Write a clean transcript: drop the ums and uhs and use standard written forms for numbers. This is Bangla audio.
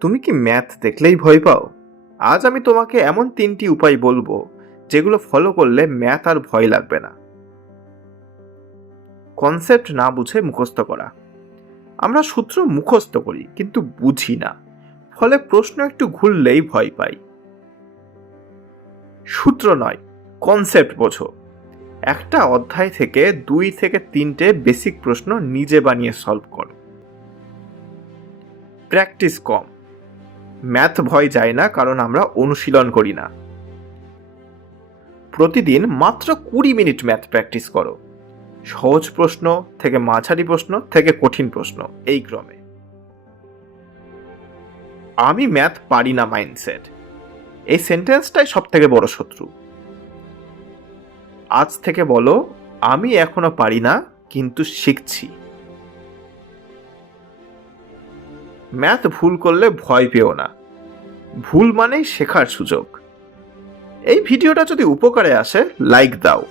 তুমি কি ম্যাথ দেখলেই ভয় পাও? আজ আমি তোমাকে এমন 3টি উপায় বলবো যেগুলো ফলো করলে ম্যাথ আর ভয় লাগবে না। কনসেপ্ট না বুঝে মুখস্থ করা। আমরা সূত্র মুখস্থ করি কিন্তু বুঝি না, ফলে প্রশ্ন একটু ঘুরলেই ভয় পাই। সূত্র নয়, কনসেপ্ট বোঝো। একটা অধ্যায় থেকে 2 থেকে 3টে বেসিক প্রশ্ন নিজে বানিয়ে সলভ করো। প্র্যাকটিস কম। ম্যাথ ভয় যায় না কারণ আমরা অনুশীলন করি না। প্রতিদিন মাত্র 20 মিনিট ম্যাথ প্র্যাকটিস করো। সহজ প্রশ্ন থেকে মাঝারি প্রশ্ন থেকে কঠিন প্রশ্ন, এই ক্রমে। আমি ম্যাথ পারি না মাইন্ডসেট, এই সেন্টেন্সটাই সব থেকে বড় শত্রু। আজ থেকে বলো, আমি এখনো পারি না কিন্তু শিখছি। ম্যাথ ভুল করলে ভয় পেও না, ভুল মানেই শেখার সুযোগ। এই ভিডিওটা যদি উপকারে আসে লাইক দাও।